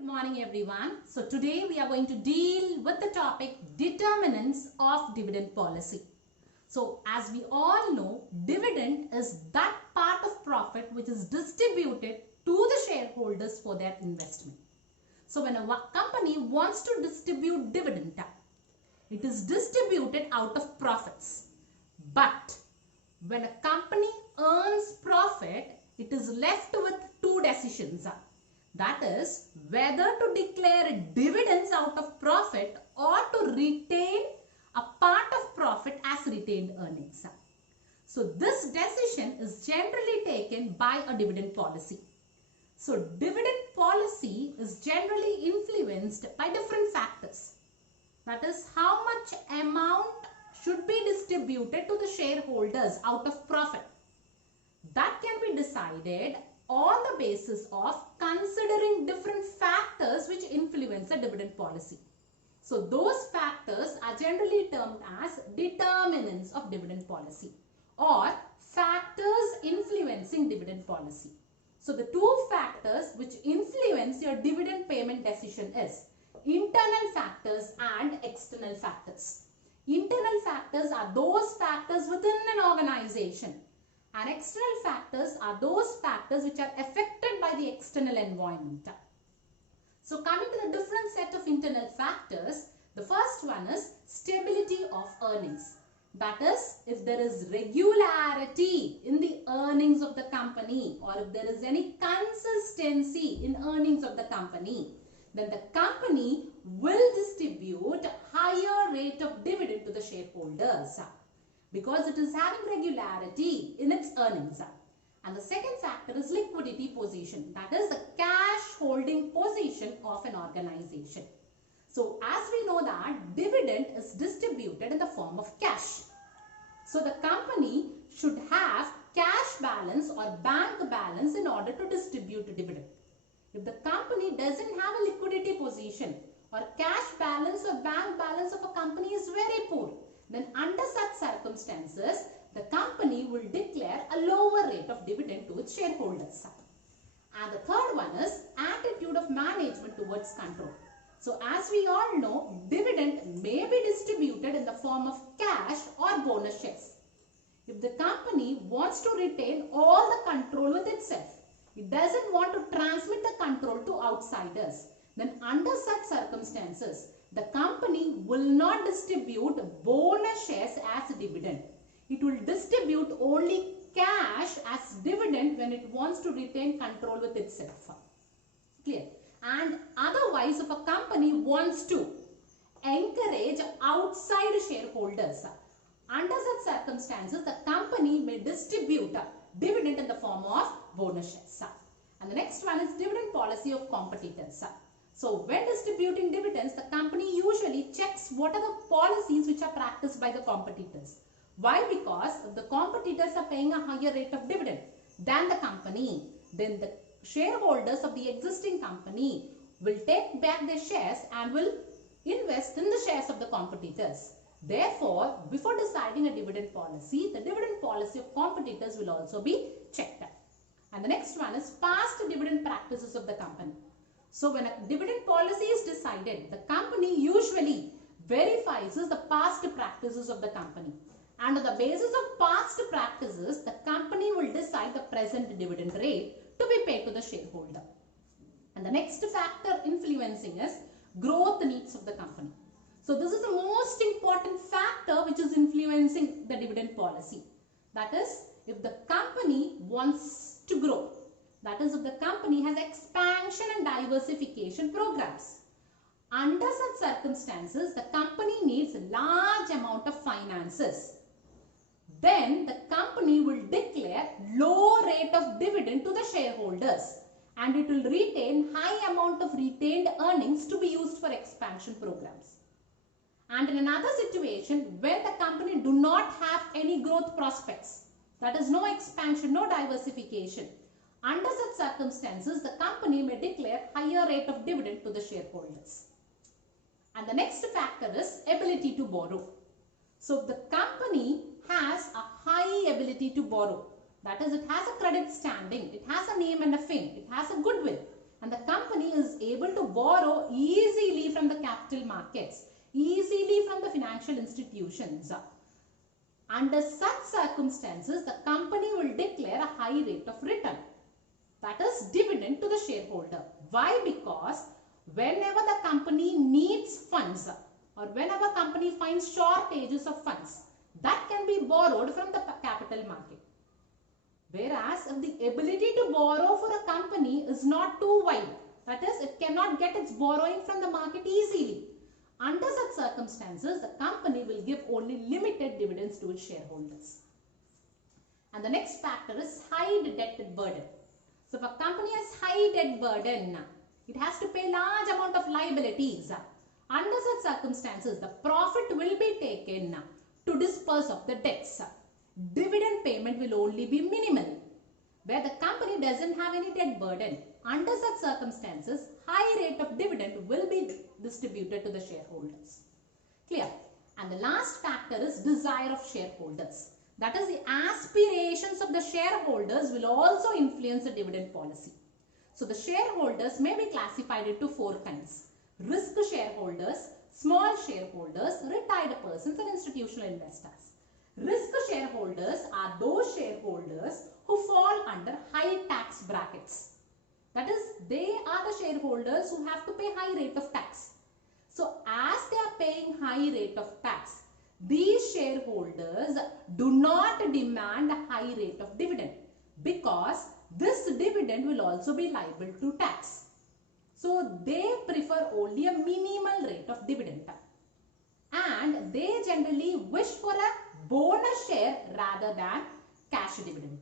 Good morning everyone. So today we are going to deal with the topic determinants of dividend policy. So as we all know, dividend is that part of profit which is distributed to the shareholders for their investment. So when a company wants to distribute dividend, it is distributed out of profits. But when a company earns profit, it is left with two decisions. That is whether to declare dividends out of profit or to retain a part of profit as retained earnings. So this decision is generally taken by a dividend policy. So dividend policy is generally influenced by different factors. That is how much amount should be distributed to the shareholders out of profit. That can be decided on the basis of considering different factors which influence the dividend policy. So those factors are generally termed as determinants of dividend policy or factors influencing dividend policy. So the two factors which influence your dividend payment decision is internal factors and external factors. Internal factors are those factors within an organization, and external factors are those factors which are affected by the external environment. So coming to the different set of internal factors, the first one is stability of earnings. That is, if there is regularity in the earnings of the company or if there is any consistency in earnings of the company, then the company will distribute higher rate of dividend to the shareholders, because it is having regularity in its earnings. And the second factor is liquidity position. That is the cash holding position of an organization. So as we know that dividend is distributed in the form of cash. So the company should have cash balance or bank balance in order to distribute dividend. If the company doesn't have a liquidity position or cash balance or bank balance of a company is very poor, then under such circumstances, the company will declare a lower rate of dividend to its shareholders. And the third one is attitude of management towards control. So as we all know, dividend may be distributed in the form of cash or bonus shares. If the company wants to retain all the control with itself, it doesn't want to transmit the control to outsiders, then under such circumstances, the company will not distribute bonus shares as dividend. It will distribute only cash as dividend when it wants to retain control with itself. Clear? And otherwise, if a company wants to encourage outside shareholders, under such circumstances, the company may distribute dividend in the form of bonus shares. And the next one is dividend policy of competitors. So when distributing dividends, the company usually checks what are the policies which are practiced by the competitors. Why? Because if the competitors are paying a higher rate of dividend than the company, then the shareholders of the existing company will take back their shares and will invest in the shares of the competitors. Therefore, before deciding a dividend policy, the dividend policy of competitors will also be checked. And the next one is past dividend practices of the company. So when a dividend policy is decided, the company usually verifies the past practices of the company. And on the basis of past practices, the company will decide the present dividend rate to be paid to the shareholder. And the next factor influencing is growth needs of the company. So this is the most important factor which is influencing the dividend policy. That is, if the company wants to grow, that is, if the company has expansion and diversification programs. Under such circumstances, the company needs a large amount of finances. Then the company will declare low rate of dividend to the shareholders, and it will retain high amount of retained earnings to be used for expansion programs. And in another situation, where the company do not have any growth prospects, that is no expansion, no diversification, under such circumstances, the company may declare higher rate of dividend to the shareholders. And the next factor is ability to borrow. So if the company has a high ability to borrow, that is, it has a credit standing, it has a name and a fame, it has a goodwill, and the company is able to borrow easily from the capital markets, easily from the financial institutions. Under such circumstances, the company will declare a high rate of return, that is dividend to the shareholder. Why? Because whenever the company needs funds or whenever company finds shortages of funds, that can be borrowed from the capital market. Whereas if the ability to borrow for a company is not too wide, that is, it cannot get its borrowing from the market easily. Under such circumstances, the company will give only limited dividends to its shareholders. And the next factor is high debt burden. So if a company has high debt burden, it has to pay large amount of liabilities. Under such circumstances, the profit will be taken to dispose of the debts. Dividend payment will only be minimal. Where the company doesn't have any debt burden, under such circumstances, high rate of dividend will be distributed to the shareholders. Clear? And the last factor is desire of shareholders. That is, the aspirations of the shareholders will also influence the dividend policy. So the shareholders may be classified into 4 kinds: risk shareholders, small shareholders, retired persons, and institutional investors. Risk shareholders are those shareholders who fall under high tax brackets. That is, they are the shareholders who have to pay high rate of tax. So as they are paying high rate of tax, these shareholders do not demand a high rate of dividend, because this dividend will also be liable to tax. So they prefer only a minimal rate of dividend, and they generally wish for a bonus share rather than cash dividend.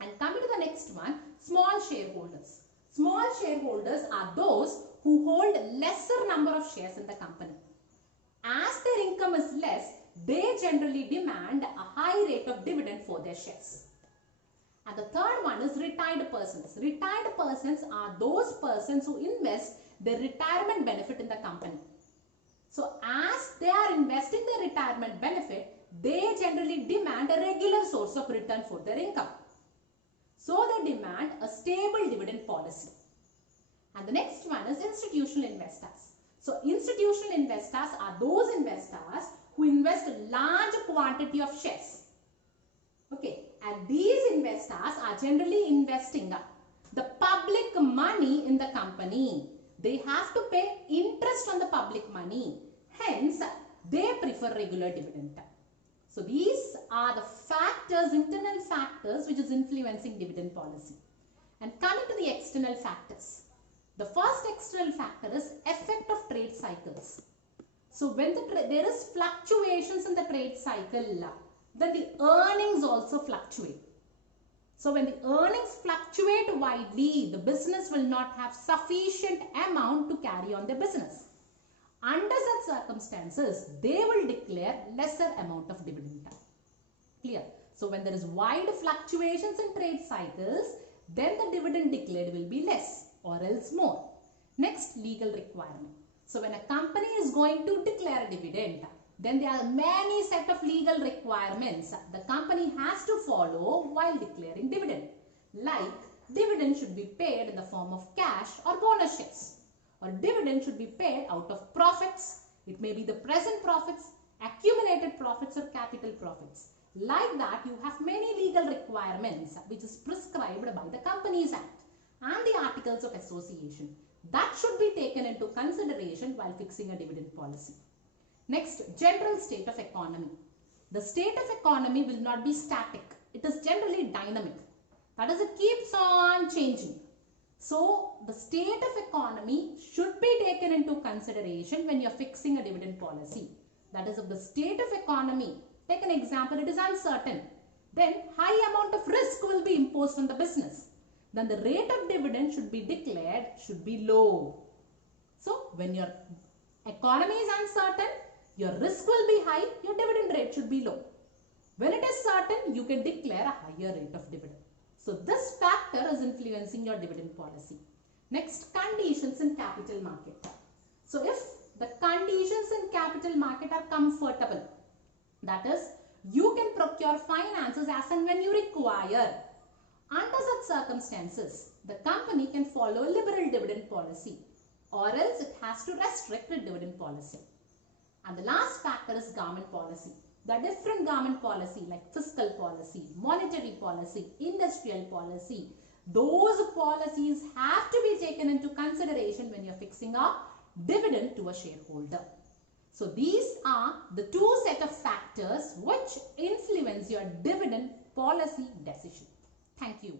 And coming to the next one, small shareholders. Small shareholders are those who hold lesser number of shares in the company. As their income is less, they generally demand a high rate of dividend for their shares. And the third one is retired persons. Retired persons are those persons who invest their retirement benefit in the company. So as they are investing their retirement benefit, they generally demand a regular source of return for their income. So they demand a stable dividend policy. And the next one is institutional investors. So institutional investors are those investors who invest a large quantity of shares. Okay, and these investors are generally investing the public money in the company. They have to pay interest on the public money. Hence, they prefer regular dividend. So these are the factors, internal factors, which is influencing dividend policy. And coming to the external factors. The first external factor is effect of trade cycles. So when there is fluctuations in the trade cycle, then the earnings also fluctuate. So when the earnings fluctuate widely, the business will not have sufficient amount to carry on the business. Under such circumstances, they will declare lesser amount of dividend. Clear? So when there is wide fluctuations in trade cycles, then the dividend declared will be less or else more. Next, legal requirement. So when a company is going to declare a dividend, then there are many set of legal requirements the company has to follow while declaring dividend. Like, dividend should be paid in the form of cash or bonus shares. Or dividend should be paid out of profits. It may be the present profits, accumulated profits, or capital profits. Like that, you have many legal requirements which is prescribed by the Companies Act and the Articles of Association. That should be taken into consideration while fixing a dividend policy. Next, general state of economy. The state of economy will not be static. It is generally dynamic. That is, it keeps on changing. So, the state of economy should be taken into consideration when you are fixing a dividend policy. That is, if the state of economy, take an example, it is uncertain, then high amount of risk will be imposed on the business. Then the rate of dividend should be declared, should be low. So, when your economy is uncertain, your risk will be high, your dividend rate should be low. When it is certain, you can declare a higher rate of dividend. So, this factor is influencing your dividend policy. Next, conditions in capital market. So, if the conditions in capital market are comfortable, that is, you can procure finances as and when you require. Under such circumstances, the company can follow a liberal dividend policy, or else it has to restrict the dividend policy. And the last factor is government policy. The different government policy like fiscal policy, monetary policy, industrial policy, those policies have to be taken into consideration when you're fixing a dividend to a shareholder. So these are the two set of factors which influence your dividend policy decision. Thank you.